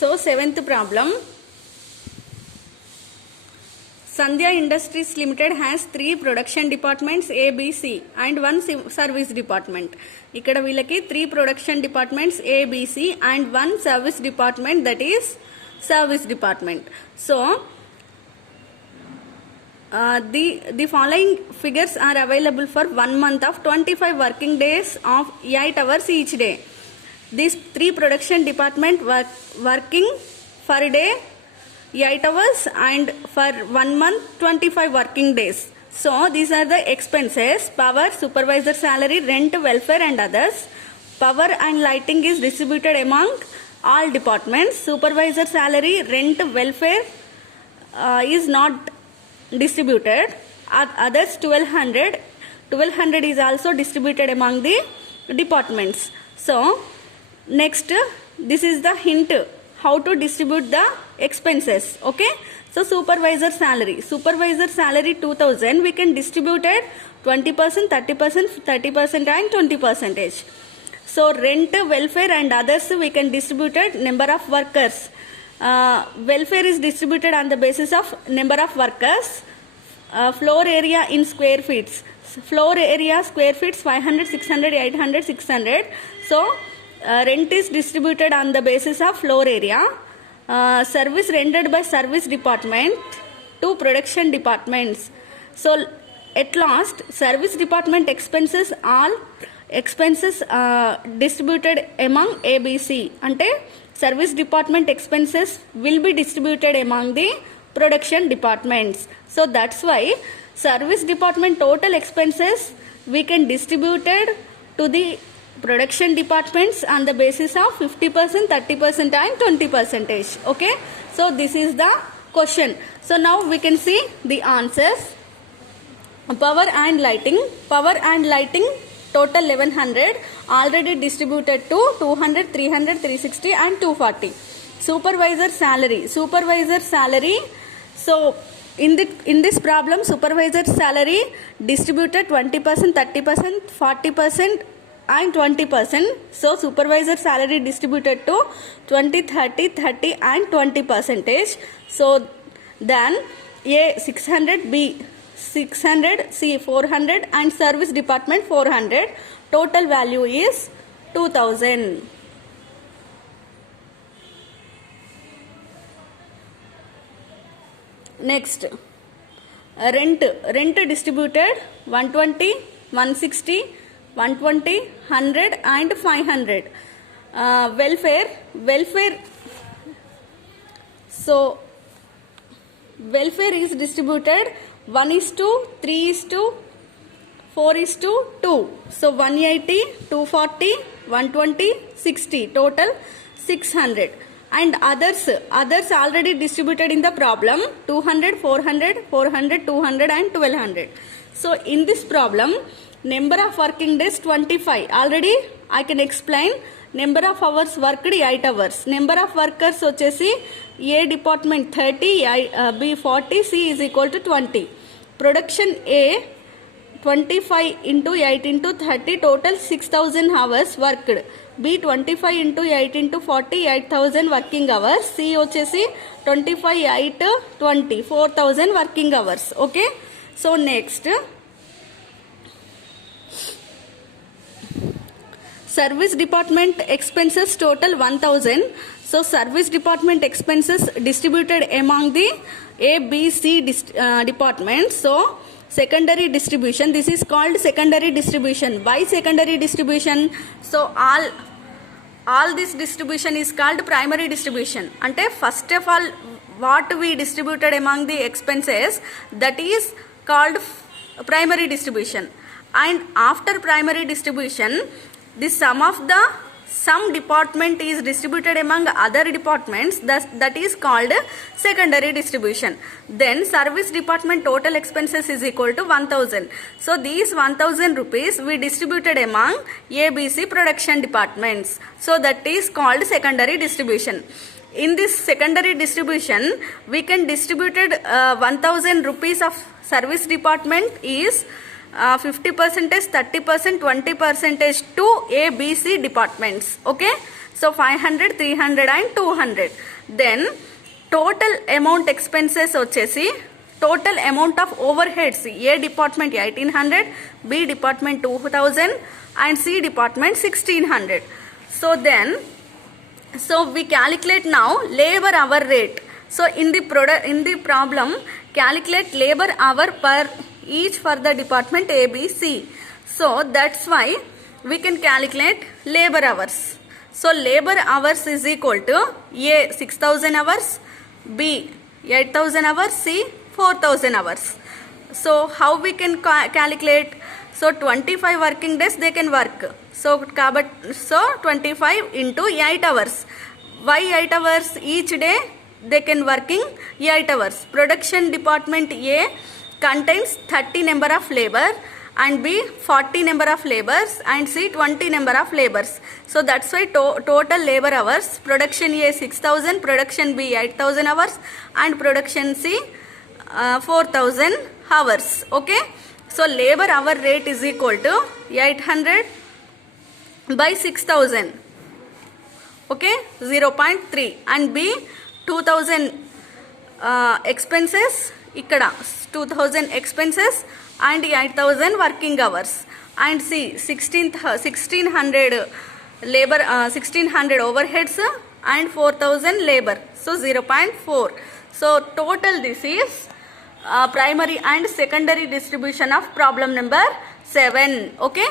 So seventh problem. Sandhya Industries Limited has 3 production departments A, B, C and 1 service department. Ikkada veelaki 3 production departments A, B, C and 1 service department, that is service department. So the following figures are available for 1 month of 25 working days of 8 hours each day. These 3 production department working per day 8 hours and for 1 month 25 working days. So these are the expenses: power, supervisor salary, rent, welfare and others. Power and lighting is distributed among all departments. Supervisor salary, rent, welfare is not distributed. Others 1200 is also distributed among the departments. So next, this is the hint how to distribute the expenses. Okay, so supervisor salary 2000, we can distribute it 20%, 30% and 20%. So rent, welfare and others we can distribute it number of workers. Welfare is distributed on the basis of number of workers. Floor area in square feet. Floor area square feet 500, 600, 800, 600. So rent is distributed on the basis of floor area. Service rendered by service department to production departments. So at last, service department expenses, all expenses distributed among ABC. Ante service department expenses will be distributed among the production departments. So that's why service department total expenses we can distribute it to the production departments on the basis of 50%, 30% and 20%. Okay, so this is the question. So now we can see the answers. Power and lighting total 1100, already distributed to 200, 300, 360 and 240. Supervisor salary, so in this problem supervisor salary distributed 20%, 30%, 40% and 20%. So supervisor salary distributed to 20, 30 and 20%. So then A 600, B 600, C 400 and service department 400. Total value is 2000. Next, rent distributed 120, 160, 120, 100 and 500. Welfare, so welfare is distributed 1:3:4:2. So 180, 240, 120, 60, total 600. And others already distributed in the problem 200, 400, 400, 200 and 1200. So in this problem, number of working days 25. Already I can explain. Number of hours worked 8 hours. Number of workers vachesi A department 30, B 40, C is equal to 20. Production A 25 into 8 into 30, total 6000 hours worked. B 25 into 8 into 40, 8000 working hours. C vachesi 25, 8, 20, 4000 working hours. Okay, so next, service department expenses total 1000. So service department expenses distributed among the A, B, C departments. So secondary distribution, this is called secondary distribution. Why secondary distribution? So all this distribution is called primary distribution. Ante first of all what we distributed among the expenses, that is called primary distribution. And after primary distribution, the sum department is distributed among other departments, that is called secondary distribution. Then service department total expenses is equal to 1000. So these 1000 rupees we distributed among ABC production departments. So that is called secondary distribution. In this secondary distribution, we can distribute 1000 rupees of service department is 50%, 30%, 20% to A, B, C departments. Okay, So 500, 300 and 200. Then total amount expenses వచ్చేసి total amount of overheads A department 1800, B department 2000 and C department 1600. So we calculate now labor hour rate. So in the problem, calculate labor hour per each for the department A, B, C. So that's why we can calculate labor hours. So labor hours is equal to A 6000 hours, B 8000 hours, C 4000 hours. So how we can calculate? So 25 working days they can work. So 25 into 8 hours. Why 8 hours? Each day they can working 8 hours. Production department A contains 30 number of labor and B 40 number of labors and C 20 number of labors. So that's why total labor hours, production A 6000, production B 8000 hours and production C 4000 hours. Okay, so labor hour rate is equal to 800 by 6000. Okay, 0.3 and B 2000 expenses ikkada 2000 expenses and 8000 working hours and C 1600 labor 1600 overheads and 4000 labor, so 0.4. So total this is primary and secondary distribution of problem number 7. Okay.